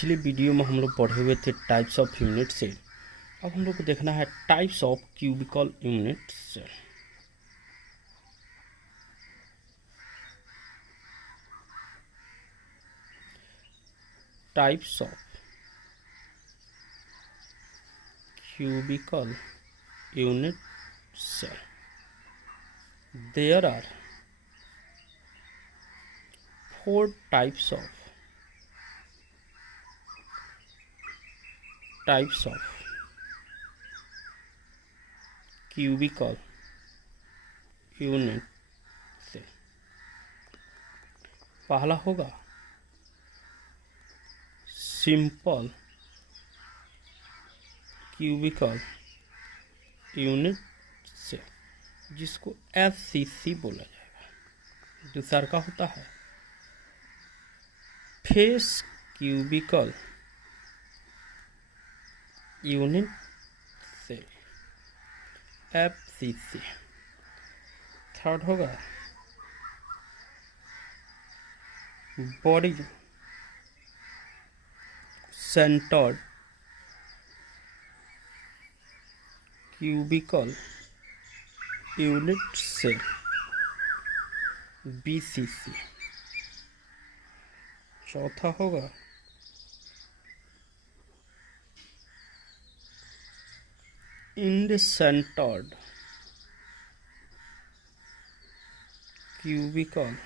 पिछले वीडियो में हम लोग पढ़े हुए थे टाइप्स ऑफ यूनिट सेल। अब हम लोग को देखना है types of cubical unit cell. Types of cubical unit cell. There are 4 types of cubical unit cell. पहला होगा सिंपल क्यूबिकल यूनिट सेल, जिसको FCC बोला जाएगा। दूसरा का होता है face cubical unit cell, FCC। Third होगा body centred cubical unit cell, BCC। चौथा होगा end centred cubical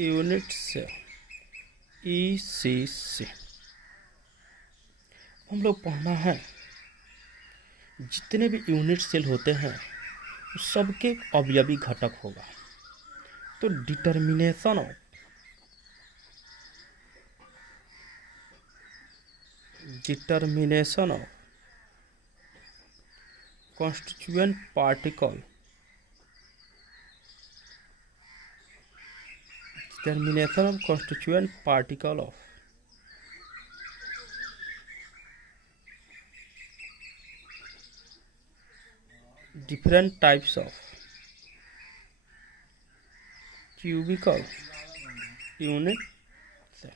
unit cell, ECC। हम लोग पढ़ना है जितने भी यूनिट सेल होते हैं सबके अवयवी घटक होगा। तो determination of constituent particle of different types of cubical unit cell।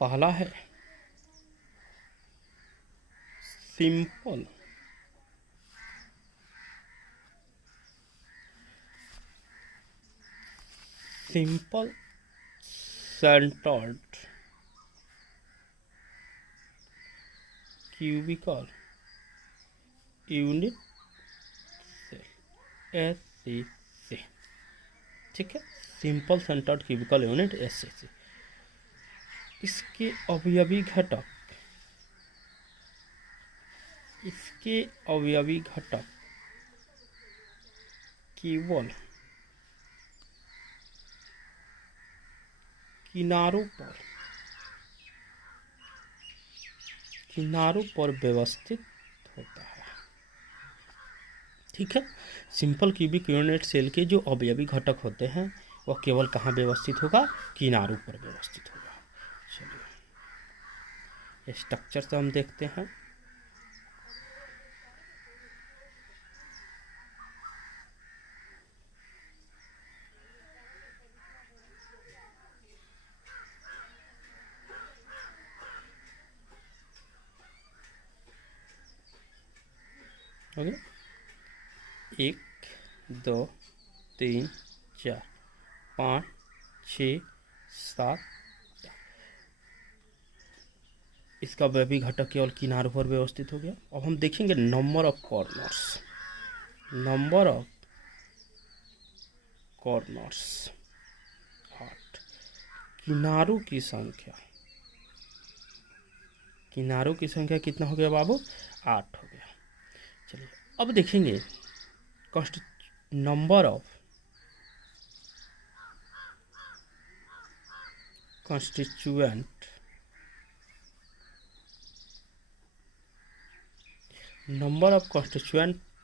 पहला है simple centred cubical unit cell, SCC। ठीक है, simple centred cubical unit SCC। इसके अवयवी घटक केवल किनारों पर व्यवस्थित होता है। ठीक है, सिंपल क्यूबिक यूनिट सेल के जो अवयवी घटक होते हैं वह केवल कहाँ व्यवस्थित होगा? किनारों पर व्यवस्थित होगा। चलिए स्ट्रक्चर से हम देखते हैं। ओके, 1 2 3 4 5 6 7। इसका अवयवी घटक केवल किनारों पर व्यवस्थित हो गया। अब हम देखेंगे नंबर ऑफ कॉर्नर्स 8। किनारों की संख्या कितना हो गया बाबू? 8 हो गया। चलिए अब देखेंगे number of constituent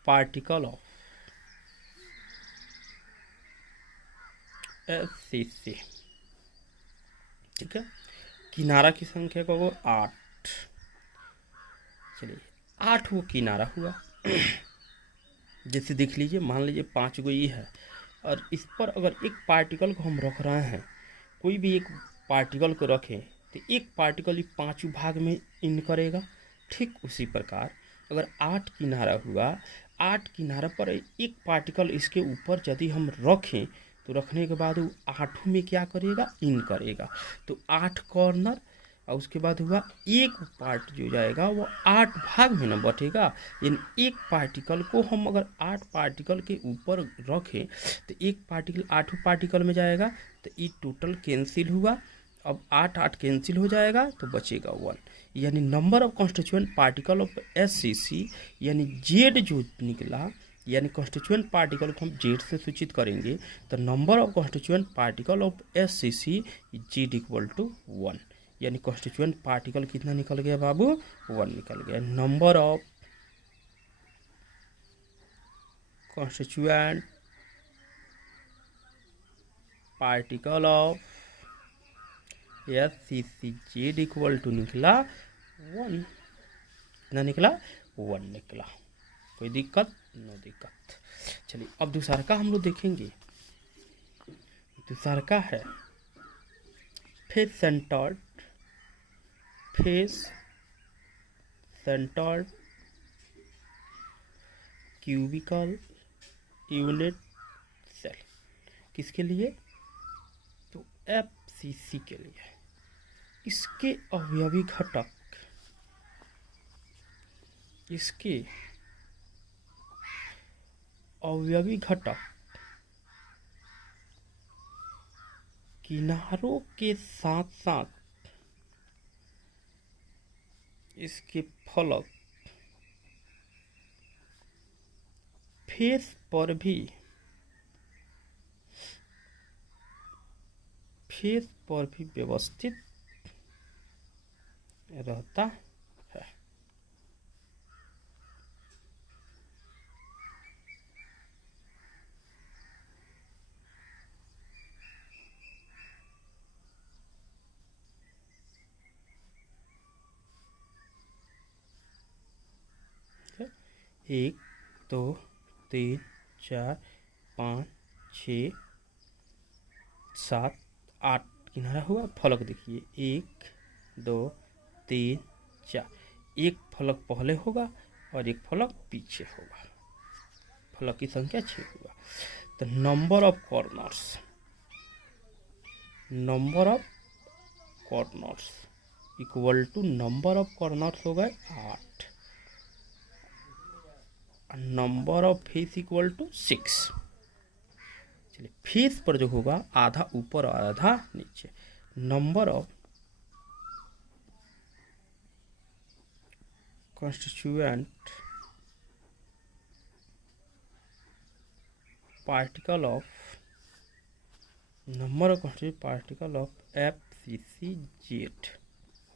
particle of FCC। ठीक है, किनारा की संख्या का वो 8। चलिए 8 वो किनारा हुआ। जैसे देख लीजिए, मान लीजिए 5 गो ये है, और इस पर अगर एक पार्टिकल को हम रख रहे हैं, कोई भी एक पार्टिकल को रखें तो एक पार्टिकल 5 भाग में इन करेगा। ठीक उसी प्रकार अगर 8 किनारा हुआ, 8 किनारा पर एक पार्टिकल इसके ऊपर यदि हम रखें तो रखने के बाद वो 8 में क्या करेगा, इन करेगा। तो 8 कॉर्नर, और उसके बाद हुआ एक पार्ट जो जाएगा वो 8 भाग में न बटेगा। यानी एक पार्टिकल को हम अगर 8 पार्टिकल के ऊपर रखें तो एक पार्टिकल 8 पार्टिकल में जाएगा, तो ये टोटल कैंसिल हुआ। अब 8 8 कैंसिल हो जाएगा तो बचेगा 1। यानी number of constituent particle of SCC, यानी जेड जो निकला, यानी कॉन्स्टिट्यूएंट पार्टिकल को हम जेड से सूचित करेंगे, तो number of constituent particle of SCC Z equal to 1। यानी कॉन्स्टिट्यूएंट पार्टिकल कितना निकल गया बाबू, 1 निकल गया। Number of constituent particle of SCC Z equal to निकला 1। कितना निकला, 1 निकला। कोई दिक्कत, नो दिक्कत। चलिए अब दूसरा का हम लोग देखेंगे। दूसरा का है face centred, face centred cubical unit cell. किसके लिए, तो FCC के लिए। इसके अवयवी घटक, इसके अवयवी घटक किनारों के साथ साथ इसके फलक फेस पर भी व्यवस्थित रहता है। एक, दो, तीन, चार, 5, 6, 7, 8 किनारा हुआ। फलक देखिए 1, 2, 3, 4। एक फलक पहले होगा और एक फलक पीछे होगा। फलक की संख्या 6 होगा। तो number of corners, number of corners equal to number of corners हो गए 8। Number of face equal to 6। चलिए फेस पर जो होगा आधा ऊपर और आधा नीचे। Number of constituent particle of, number of constituent particle of FCC Z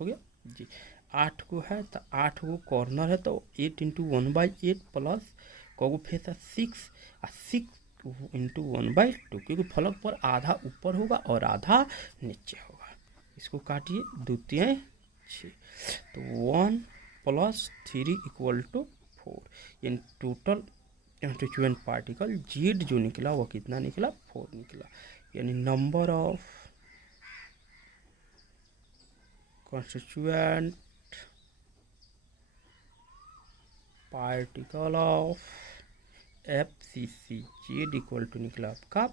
हो गया जी। 8 को है तो 8 को कॉर्नर है, तो 8 इंटू 1/8 प्लस को फेस है 6, और 6 इंटू 1/2, क्योंकि फलक पर आधा ऊपर होगा और आधा नीचे होगा। इसको काटिए, 2 3 6, तो 1 + 3 इक्वल टू 4। यानी टोटल कॉन्स्टिट्यूएंट पार्टिकल जेड जो निकला वो कितना निकला, 4 निकला। यानी number of constituent particle of FCC Z equal to निकला आपका